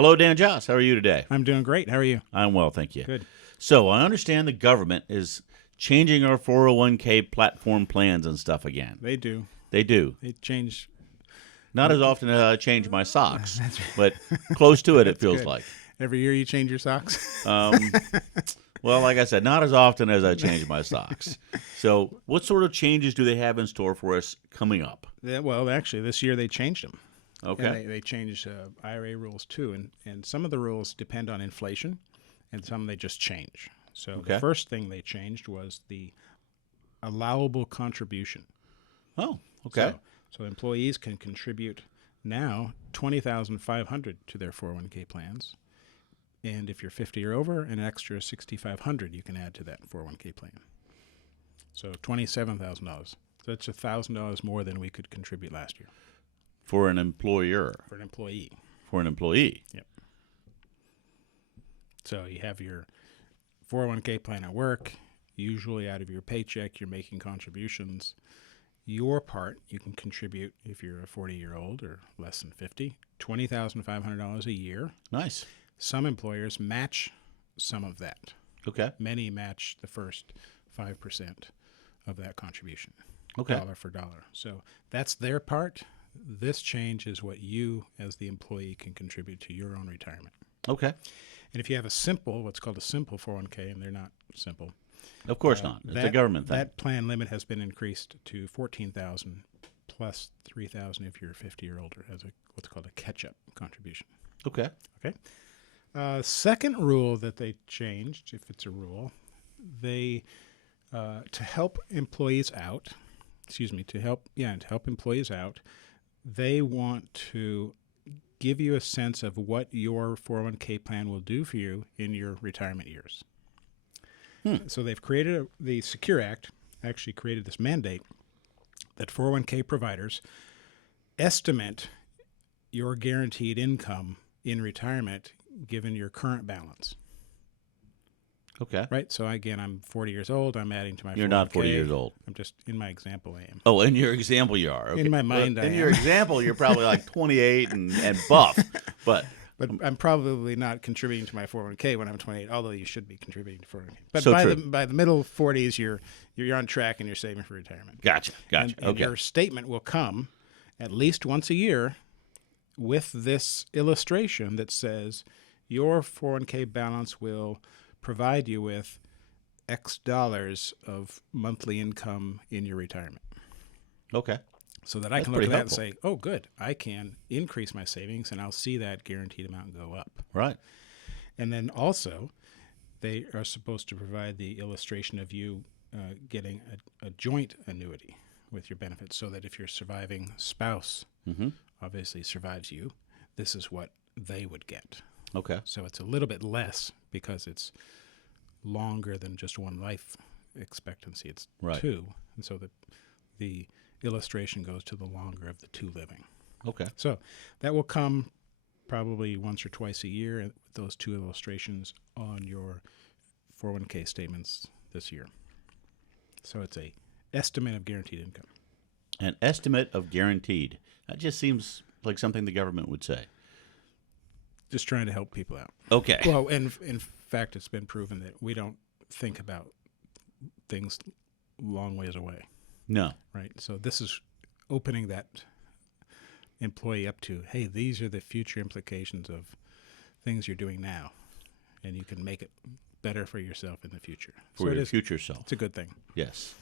Hello, Dan Joss. How are you today? I'm doing great. How are you? I'm well, thank you. Good. So I understand the government is changing our 401k platform plans and stuff again. They do. They do. They change. Not as often as I change my socks, but close to it, it feels good. like. Every year you change your socks? Well, like I said, not as often as I change my socks. So what sort of changes do they have in store for us coming up? Well, actually, this year they changed them. Okay. And they changed IRA rules too. And some of the rules depend on inflation, and some they just change. So the first thing they changed was the allowable contribution. Oh, okay. So employees can contribute now $20,500 to their 401k plans. And if you're 50 or over, an extra $6,500 you can add to that 401k plan. So $27,000. So that's $1,000 more than we could contribute last year. For an employer. For an employee. For an employee. Yep. So you have your 401k plan at work. Usually out of your paycheck, you're making contributions. Your part, you can contribute if you're a 40-year-old or less than 50, $20,500 a year. Nice. Some employers match some of that. Okay. Many match the first 5% of that contribution, Okay. dollar for dollar. So that's their part. This change is what you, as the employee, can contribute to your own retirement. Okay. And if you have what's called a simple 401k, and they're not simple. Of course not. It's a government thing. That plan limit has been increased to $14,000 plus $3,000 if you're 50 or older as what's called a catch-up contribution. Okay. Okay. Second rule that they changed, if it's a rule, they to help employees out. To help employees out, they want to give you a sense of what your 401k plan will do for you in your retirement years. So they've created the Secure Act actually created this mandate that 401k providers estimate your guaranteed income in retirement given your current balance. Okay. Right? So again, I'm 40 years old. I'm adding to my 401k. You're not 40 years old. I'm just, in my example, I am. Oh, in your example you are. Okay. In my mind, I am. In your example, you're probably like 28 and buff. But I'm probably not contributing to my 401k when I'm 28, although you should be contributing to 401k. But So by true. the middle 40s, you're on track and you're saving for retirement. Gotcha. And Okay. your statement will come at least once a year with this illustration that says your 401k balance will provide you with X dollars of monthly income in your retirement. Okay. So that I That's can look at pretty that and helpful. say, oh, good, I can increase my savings and I'll see that guaranteed amount go up. Right. And then also, they are supposed to provide the illustration of you getting a joint annuity with your benefits so that if your surviving spouse obviously survives you, this is what they would get. Okay. So it's a little bit less because it's longer than just one life expectancy. It's Right. two. And so the illustration goes to the longer of the two living. Okay. So that will come probably once or twice a year with those two illustrations on your 401k statements this year. So it's a estimate of guaranteed income. An estimate of guaranteed. That just seems like something the government would say. Just trying to help people out. Okay. Well, and in fact, it's been proven that we don't think about things long ways away, No. right? So this is opening that employee up to, hey, these are the future implications of things you're doing now, and you can make it better for yourself in the future. For so your future self. It's a good thing. Yes.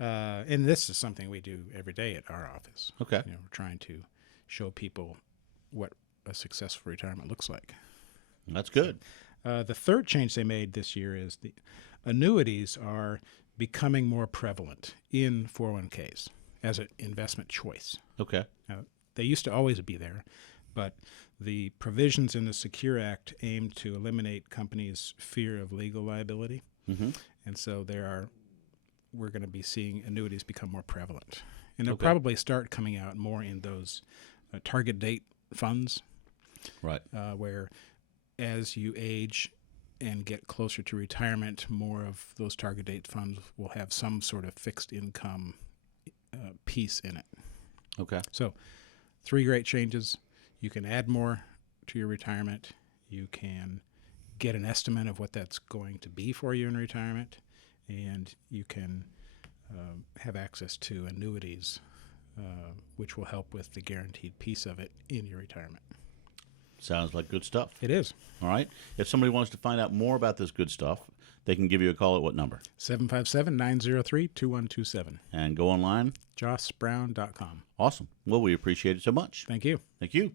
And this is something we do every day at our office. Okay. We're trying to show people what a successful retirement looks like. That's good. The third change they made this year is the annuities are becoming more prevalent in 401ks as an investment choice. Okay. Now, they used to always be there, but the provisions in the Secure Act aim to eliminate companies' fear of legal liability. And so we're going to be seeing annuities become more prevalent. And they'll probably start coming out more in those target date funds. Right. Where as you age and get closer to retirement, more of those target date funds will have some sort of fixed income piece in it. Okay. So 3 great changes. You can add more to your retirement. You can get an estimate of what that's going to be for you in retirement, and you can have access to annuities, which will help with the guaranteed piece of it in your retirement. Sounds like good stuff. It is. All right. If somebody wants to find out more about this good stuff, they can give you a call at what number? 757-903-2127. And go online? jossbrown.com. Awesome. Well, we appreciate it so much. Thank you. Thank you.